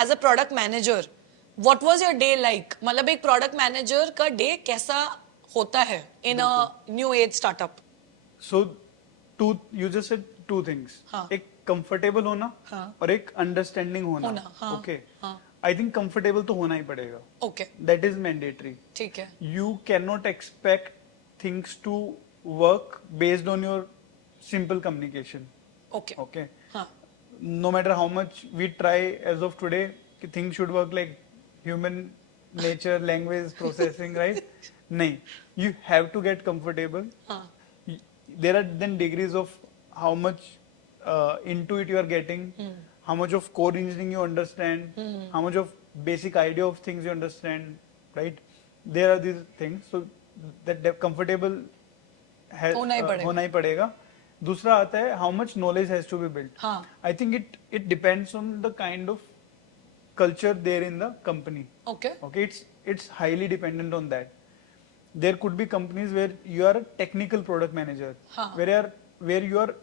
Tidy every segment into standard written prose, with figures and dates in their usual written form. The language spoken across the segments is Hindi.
As a product manager what was your day like? मतलब एक प्रोडक्ट मैनेजर का डे कैसा होता है in a new age startup? So two you just said two things, हाँ. एक कंफर्टेबल होना हाँ. और एक अंडरस्टैंडिंग होना. हाँ. ओके, हाँ. आई थिंक कंफर्टेबल तो होना ही पड़ेगा. ओके. That is mandatory. ठीक है. You cannot expect things to work based on your simple communication. Okay. Okay. हाँ. No matter how much we try as of today, things should work like human nature, language processing, right? नहीं. You have to get comfortable. हाँ. There are then degrees of how much into it you are getting, how much of core engineering you understand, how much of basic idea of things you understand, right? There are these things. So that comfortable होना ही पड़ेगा. दूसरा आता है how much knowledge has to be built. हाँ. I think it depends on the kind of culture there in the company. Okay. Okay, it's highly dependent on that. There could be companies where you are a technical product manager, हाँ. where you are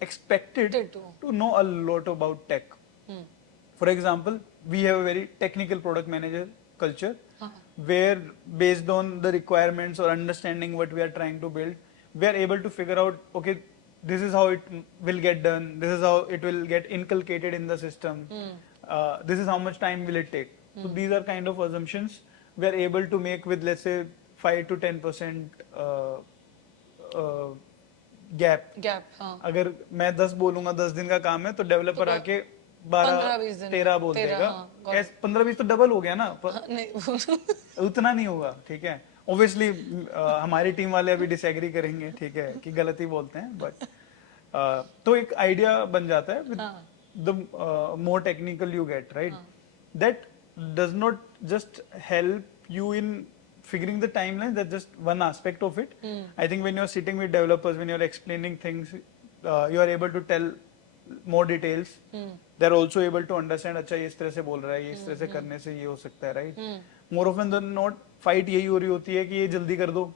expected to know a lot about tech. For example, we have a very technical product manager culture, where based on the requirements or understanding what we are trying to build, we are able to figure out, okay, this is how it will get done, this is how it will get inculcated in the system, this is how much time will it take. So these are kind of assumptions we are able to make with, let's say, 5 to 10% gap. हाँ. अगर मैं 10 बोलूंगा 10 दिन का काम है तो डेवलपर आके 12-13 बोल देगा. 15-20 तो डबल हो गया ना. उतना नहीं होगा. ठीक है, ऑब्वियसली हमारी टीम वाले अभी डिसएग्री करेंगे, ठीक है, कि गलत ही बोलते हैं, बट तो एक आइडिया बन जाता है with the more technical you get, right? That does not just help you in figuring the timelines. That's just one aspect of it. I think when you're sitting with developers, when you're explaining things, you are able to tell more details. They're also able to understand, अच्छा ये इस तरह से बोल रहा है, ये इस तरह से करने से ये हो सकता है, right? More often than not, fight यही हो रही होती है कि ये जल्दी कर दो,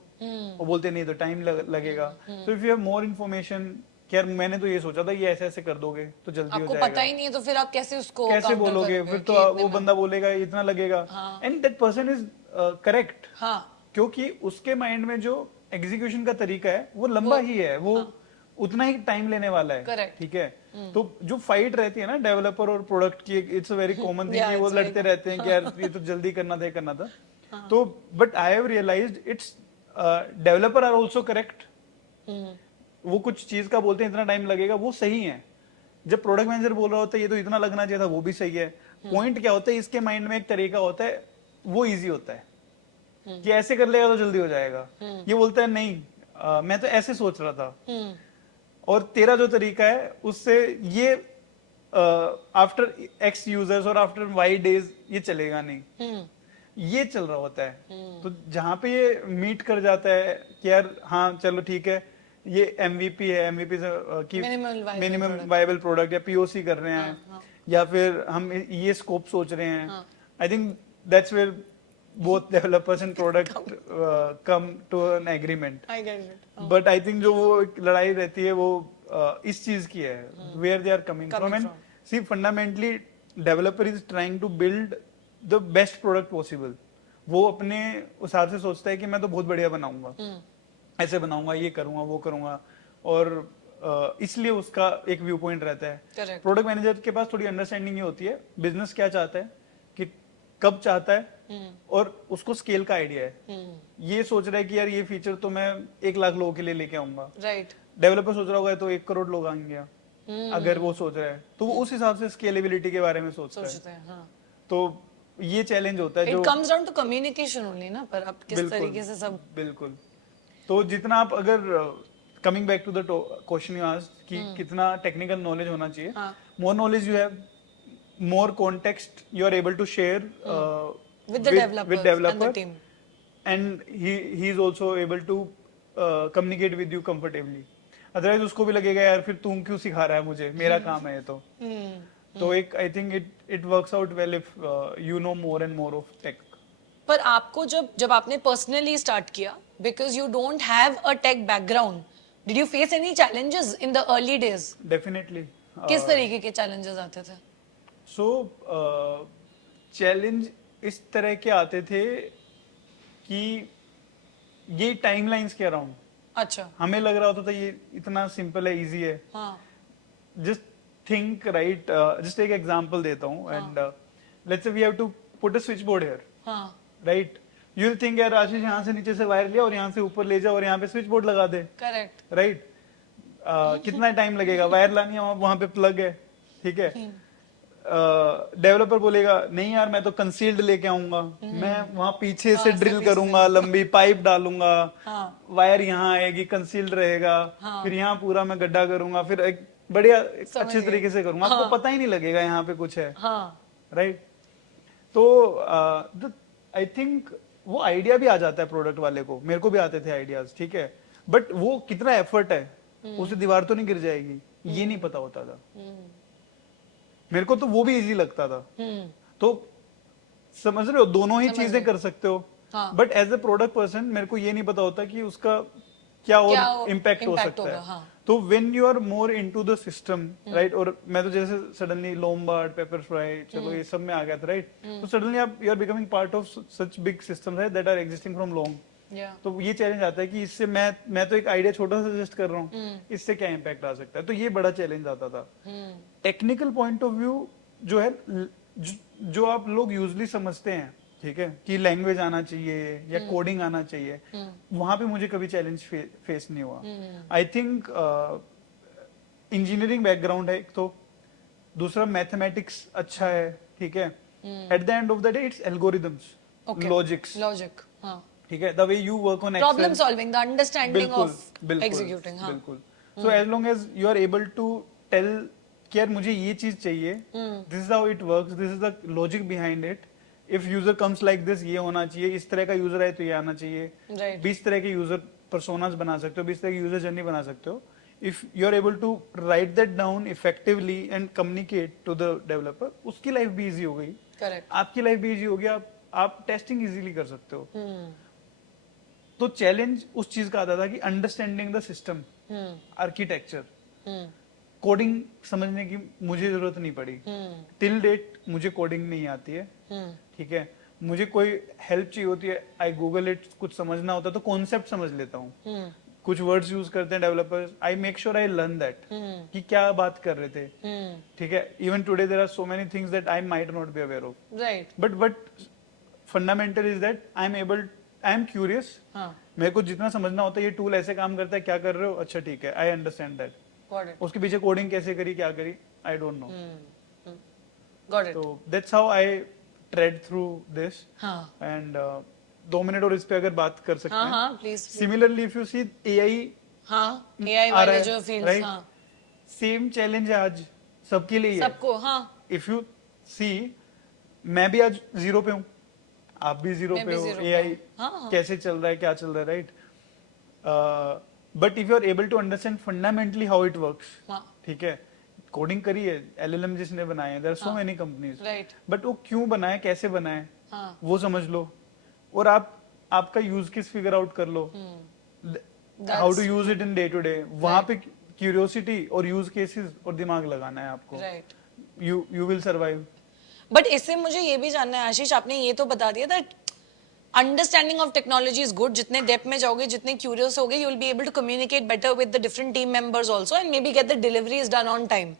वो बोलते नहीं तो टाइम लगेगा. So if you have more information, यार मैंने तो ये सोचा था, ये ऐसे ऐसे कर दोगे तो जल्दी हो जाएगा. आपको पता ही नहीं है तो फिर आप कैसे उसको कैसे बोलोगे? फिर तो वो बंदा बोलेगा इतना लगेगा, and that person is correct. क्योंकि उसके माइंड में जो एग्जीक्यूशन का तरीका है वो लंबा ही है, वो उतना ही टाइम लेने वाला है. ठीक है, तो जो फाइट रहती है ना डेवलपर और प्रोडक्ट की, it's a very common thing कि वो लड़ते रहते हैं कि यार ये तो जल्दी करना था. तो but I have realised it's developer are also correct. वो कुछ चीज का बोलते हैं इतना टाइम लगेगा, वो सही है. जब प्रोडक्ट मैनेजर बोल रहा होता है ये तो इतना लगना चाहिए था, वो भी सही है. पॉइंट क्या होता है, इसके माइंड में एक तरीका होता है, वो इजी होता है कि ऐसे कर लेगा तो जल्दी हो जाएगा. ये बोलता है नहीं, मैं तो ऐसे सोच रहा था, और तेरा जो तरीका है उससे ये आफ्टर एक्स यूजर्स और आफ्टर वाई डेज ये चलेगा नहीं. ये चल रहा होता है. तो जहां पे ये मीट कर जाता है कि यार हाँ चलो ठीक है, ये MVP है, MVP की मिनिमम वायबल प्रोडक्ट या POC कर रहे हैं, या फिर हम ये स्कोप सोच रहे हैं. I think that's where both developers and product come to an agreement. I get it. But I think जो वो लड़ाई रहती है वो इस चीज की है, where they are coming from. And see, fundamentally developer is trying to build the best product possible. वो अपने हिसाब से सोचता है कि मैं तो बहुत बढ़िया बनाऊंगा, ऐसे बनाऊंगा, ये करूंगा, वो करूंगा, और इसलिए उसका एक व्यू पॉइंट रहता है. प्रोडक्ट मैनेजर के पास थोड़ी अंडरस्टैंडिंग ये होती है बिजनेस क्या चाहता है, कि कब चाहता है, और उसको स्केल का आइडिया है. ये सोच रहा है कि यार ये फीचर तो मैं 1 लाख लोगों के लिए लेके आऊंगा. राइट. डेवलपर सोच रहा होगा तो 1 करोड़ लोग आएंगे. अगर वो सोच रहा है तो वो उस हिसाब से स्केलेबिलिटी के बारे में सोचता है. हाँ. तो ये चैलेंज होता है. It comes down to communication only ना, पर आप किस तरीके से सब. बिल्कुल. तो जितना आप अगर coming back to the question you asked कि कितना टेक्निकल नॉलेज होना चाहिए, more knowledge you have, more context you are able to share with the developer and the team, and he is also able to communicate with you comfortably. Otherwise उसको भी लगेगा यार फिर तुम क्यों सिखा रहा है मुझे, मेरा काम है ये तो एक I think it works out well if you know more and more of tech. पर आपको जब आपने personally start किया, because you don't have a tech background, did you face any challenges in the early days? Definitely. किस तरीके के challenges आते थे? So चैलेंज इस तरह के आते थे कि ये टाइमलाइंस के अराउंड, अच्छा, हमें लग रहा होता था ये इतना सिंपल है, इजी है. हाँ, Just think, right? Just take example देता हूँ, and let's say we have to put a switchboard here, हाँ, right? You'll think यार आशीष यहाँ से नीचे से वायर लिया और यहाँ से ऊपर ले जाओ और यहाँ पे स्विच बोर्ड लगा दे, करेक्ट, राइट? कितना टाइम लगेगा? वायर लानी है, वहां पे प्लग है, ठीक है. डेवलपर बोलेगा नहीं यार मैं तो कंसील्ड लेके आऊंगा, मैं वहां पीछे से ड्रिल करूंगा, लंबी पाइप डालूंगा, वायर यहाँ आएगी, कंसील्ड रहेगा, फिर यहाँ पूरा मैं गड्ढा करूंगा, फिर एक बढ़िया अच्छे तरीके से करूंगा, आपको पता ही नहीं लगेगा यहाँ पे कुछ है, राइट? तो आई थिंक वो आइडिया भी आ जाता है प्रोडक्ट वाले को, मेरे को भी आते थे आइडियाज, ठीक है, बट वो कितना एफर्ट है, उसे दीवार तो नहीं गिर जाएगी, ये नहीं पता होता था. मेरे को तो वो भी इजी लगता था. तो समझ रहे हो, दोनों ही चीजें कर सकते हो, but as a product person मेरे को ये नहीं पता होता कि उसका क्या और इम्पैक्ट हो सकता है. हाँ. तो when you are more into the system, right? और मैं तो जैसे सडनली लोमबार्ड, पेपर फ्राई, चलो ये सब में आ गया था, राइट? तो सडनली आप you are becoming part of such big systems that are existing from long. तो ये चैलेंज आता है कि इससे मैं तो एक आइडिया छोटा सा सजेस्ट कर रहा हूँ, इससे क्या इम्पैक्ट आ सकता है. तो ये बड़ा चैलेंज आता था. टेक्निकल पॉइंट ऑफ व्यू जो है, जो आप लोग यूजली समझते हैं, ठीक है, कि लैंग्वेज आना चाहिए या कोडिंग आना चाहिए, वहां पे मुझे कभी चैलेंज फेस नहीं हुआ. आई थिंक इंजीनियरिंग बैकग्राउंड है एक तो, दूसरा मैथमेटिक्स अच्छा है, ठीक है. At the end of the day it's algorithms, logic, ठीक है. The way you work on problem solving, the understanding of executing. बिल्कुल. So as long as you are able to tell कि यार मुझे ये चीज चाहिए, this is how it works, this is the logic behind it. If user comes like this, ये होना चाहिए, इस तरह का यूजर है तो ये आना चाहिए. 20 तरह के यूजर पर्सोनास बना सकते हो, 20 तरह की यूजर जर्नी बना सकते हो. If you are able to write that down effectively and communicate to the developer, उसकी लाइफ भी इजी हो गई, आपकी लाइफ भी इजी हो गया, आप टेस्टिंग इजीली कर सकते हो. तो चैलेंज उस चीज का आता था कि understanding the system, architecture. Coding समझने की मुझे जरूरत नहीं पड़ी. टिल डेट मुझे कोडिंग नहीं आती है, ठीक है. मुझे कोई हेल्प चाहिए होती है, आई गूगल इट. कुछ समझना होता है तो कॉन्सेप्ट समझ लेता हूँ. कुछ वर्ड्स यूज करते हैं developers, I make sure I learn that कि क्या बात कर रहे थे, ठीक है. Even today there are so many things that I might not be aware of, right, but fundamental is that I am curious. मेरे को जितना समझना होता है, ये टूल ऐसे काम करता है, क्या कर रहे हो, अच्छा ठीक है, आई अंडरस्टैंड दैट. उसके पीछे कोडिंग कैसे करी, क्या करी, I don't know. Got it. तो that's how I trade through this. And 2 minute और इस पे अगर बात कर सकते हैं. हाँ, please. Similarly if you see AI, AI वाले जो फील्ड्स, सेम चैलेंज है आज सबके लिए, सबको. इफ यू सी, मैं भी आज 0 पे हूँ, आप भी 0 पे हो. एआई कैसे चल रहा है, क्या चल रहा है, right? But if you are able to understand fundamentally how it works, ठीक है. कोडिंग करी है, एलएलएम जिसने बनाए, there are so many companies, but वो क्यों बनाए, कैसे बनाए, वो समझ लो, और आपका यूज केस फिगर आउट कर लो, how to use it in day to day. वहां पे क्यूरियोसिटी और यूज केसेस और दिमाग लगाना है आपको, यू विल सर्वाइव. बट इससे मुझे ये भी जानना है आशीष, आपने ये तो बता दिया that understanding of technology is good. जितने डेप्थ में जाओगे, जितने क्यूरियस होगे, you will be able to communicate better with the different team members also and maybe get the deliveries done on time.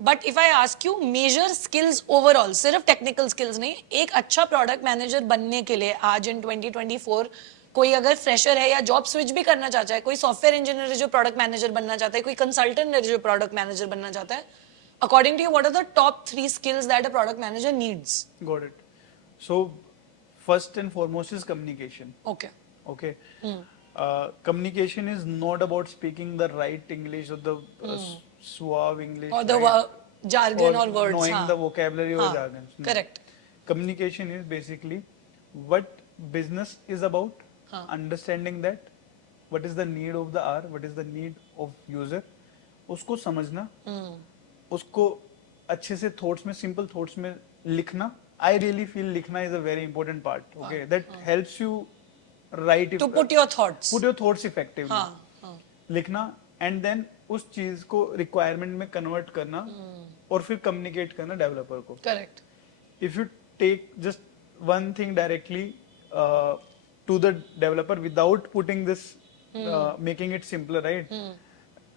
But if I ask you, major skills overall, सिर्फ टेक्निकल स्किल्स नहीं, एक अच्छा प्रोडक्ट मैनेजर बनने के लिए आज इन 2024 कोई अगर फ्रेशर है या जॉब स्विच भी करना चाहता है, कोई सॉफ्टवेयर इंजीनियर है जो प्रोडक्ट मैनेजर बनना चाहता है, कोई कंसल्टेंट है जो प्रोडक्ट मैनेजर बनना चाहता है, according to you, what are the top 3 skills that a product manager needs? Got it. So first and foremost is communication. Okay. Communication is not about speaking the right English or the suave English, or the jargon or words, knowing the vocabulary or jargon. Correct. Communication is basically what business is about, understanding that what is the need of the hour, what is the need of user, उसको समझना, उसको अच्छे से थॉट्स में, सिंपल थॉट्स में लिखना. आई रियली फील लिखना is a very important part. Okay, that helps you right, to put your thoughts effectively. लिखना एंड देन उस चीज को रिक्वायरमेंट में कन्वर्ट करना और फिर कम्युनिकेट करना डेवलपर को. Correct. if you take just one thing directly to the developer without putting this, making it simpler, right?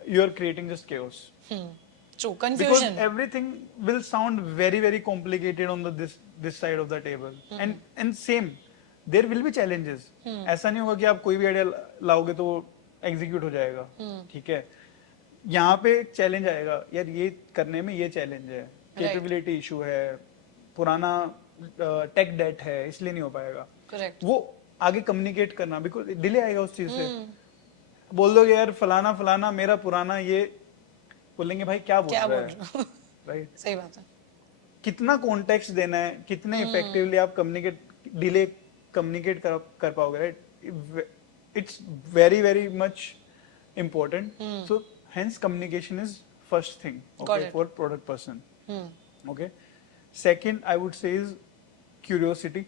You are creating just chaos. True. Because Confusion. everything will sound very very complicated on the this side of the table. And same, there will be challenges. ऐसा नहीं होगा कि आप कोई भी आइडिया लाओगे तो वो एग्जीक्यूट हो जाएगा, ठीक है. यहाँ पे एक चैलेंज आएगा, यार ये करने में ये चैलेंज है, कैपेबिलिटी इशू है, पुराना टेक डेट है, इसलिए नहीं हो पाएगा. Correct. वो आगे कम्युनिकेट करना, बिकॉज डिले आएगा उस चीज से. बोल दोगे यार फलाना फलाना मेरा पुराना ये, बोलेंगे भाई क्या बोल रहा है, राइट? सही बात है. कितना कॉन्टेक्स्ट देना है, कितने इफेक्टिवली आप डिले कम्युनिकेट कर पाओगे, right? It's very very much important. So hence communication is first thing, okay, for product person. Okay, second I would say is curiosity.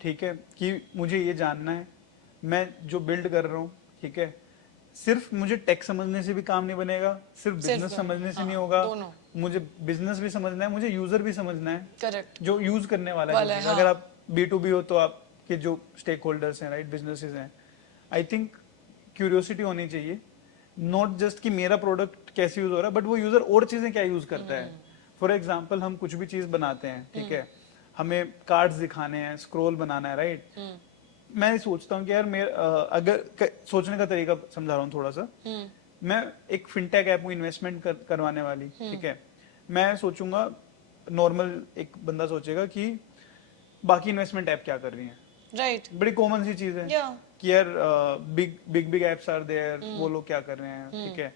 ठीक है, कि मुझे ये जानना है, मैं जो बिल्ड कर रहा हूँ, ठीक है, सिर्फ मुझे टेक समझने से भी काम नहीं बनेगा, सिर्फ बिजनेस समझने से नहीं होगा. मुझे बिजनेस भी समझना है, मुझे यूजर भी समझना है. करेक्ट. जो यूज करने वाला है. अगर आप B2B हो तो आपके जो स्टेक होल्डर्स हैं, राइट, बिजनेसेस हैं, आई थिंक क्यूरियोसिटी होनी चाहिए. नॉट जस्ट कि मेरा प्रोडक्ट कैसे यूज हो रहा है, बट वो यूजर और चीजें क्या यूज करता है. फॉर एग्जाम्पल, हम कुछ भी चीज बनाते हैं, ठीक है, हमें कार्ड्स दिखाने हैं, स्क्रॉल बनाना है, राइट. मैं सोचता हूँ कि यार अगर सोचने का तरीका समझा रहा हूँ थोड़ा सा. मैं एक फिनटेक ऐप में इन्वेस्टमेंट करवाने वाली, ठीक है, मैं सोचूंगा, नॉर्मल एक बंदा सोचेगा कि बाकी इन्वेस्टमेंट ऐप क्या कर रही है, राइट. बड़ी कॉमन सी चीज है कि यार बिग एप्स आर देयर, वो लोग क्या कर रहे हैं, ठीक है.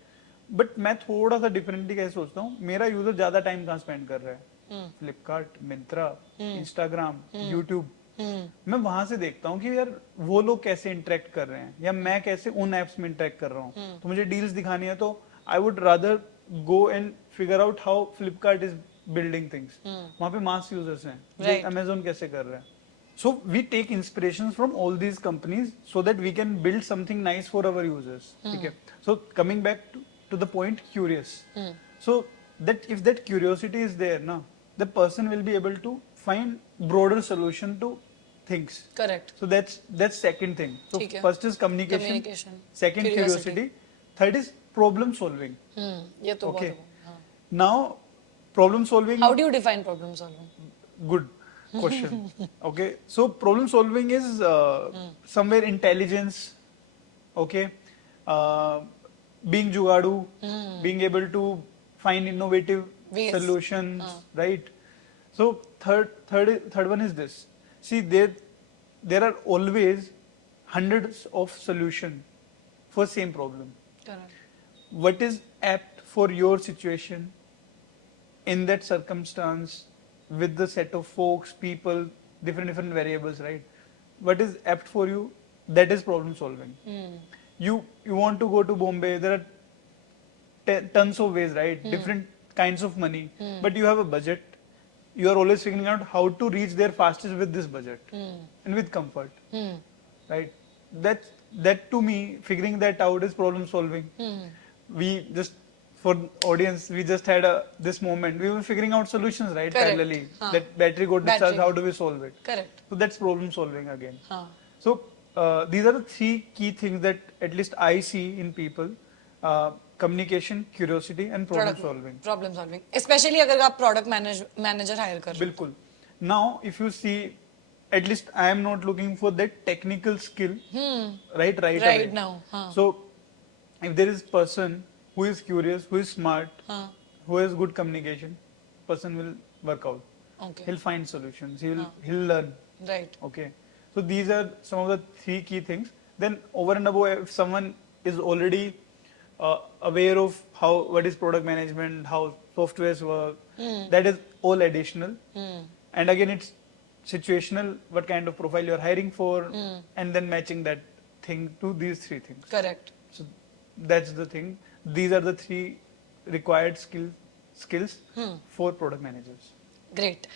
बट मैं थोड़ा सा डिफरेंटली कैसे सोचता हूँ, मेरा यूजर ज्यादा टाइम कहाँ स्पेंड कर रहा है, फ्लिपकार्ट, मिंत्रा, इंस्टाग्राम, यूट्यूब. मैं वहां से देखता हूँ कि यार वो लोग कैसे इंटरेक्ट कर रहे हैं, या मैं कैसे उन एप्स में इंटरेक्ट कर रहा हूँ. तो मुझे डील्स दिखानी है, तो I would rather go and figure out how Flipkart is building things. वहां पे मास यूजर्स हैं, जो अमेजोन कैसे कर रहे हैं. So we take inspirations from all these companies so that we can build something nice for our users. Okay. So coming back to the point, curious. So that if that curiosity is there, na, the person will be able to find broader solution to things. Correct. So that's second thing. So first is communication. Second curiosity. Third is problem solving. ये तो okay. Now problem solving. How do you define problem solving? Good question. Okay, so problem solving is somewhere intelligence, okay, being jugadu, being able to find innovative solutions, right? So third one is this. See, there are always hundreds of solutions for same problem. Correct. What is apt for your situation in that circumstance, with the set of folks, people, different variables, right? What is apt for you, that is problem solving. You want to go to Bombay, there are tons of ways, right? Different kinds of money, but you have a budget. You are always figuring out how to reach there fastest with this budget and with comfort, right? That to me, figuring that out is problem solving. We just, for audience, we just had this moment. We were figuring out solutions, right? Correct. Parallelly. That battery got discharged, how do we solve it? Correct. So that's problem solving again. So these are the three key things that at least I see in people. Communication, curiosity and problem solving. Problem solving. Especially अगर आप product manager hire कर रहे हो. बिल्कुल. Now, if you see, at least I am not looking for that technical skill, right away. Now. So, if there is person who is curious, who is smart, who has good communication, person will work out. Okay. He'll find solutions. He'll learn. Right. Okay. So these are some of the three key things. Then over and above, if someone is already aware of what is product management, how softwares work, that is all additional. And again, it's situational, what kind of profile you're hiring for, and then matching that thing to these three things. Correct. So that's the thing. These are the three required skills for product managers. Great.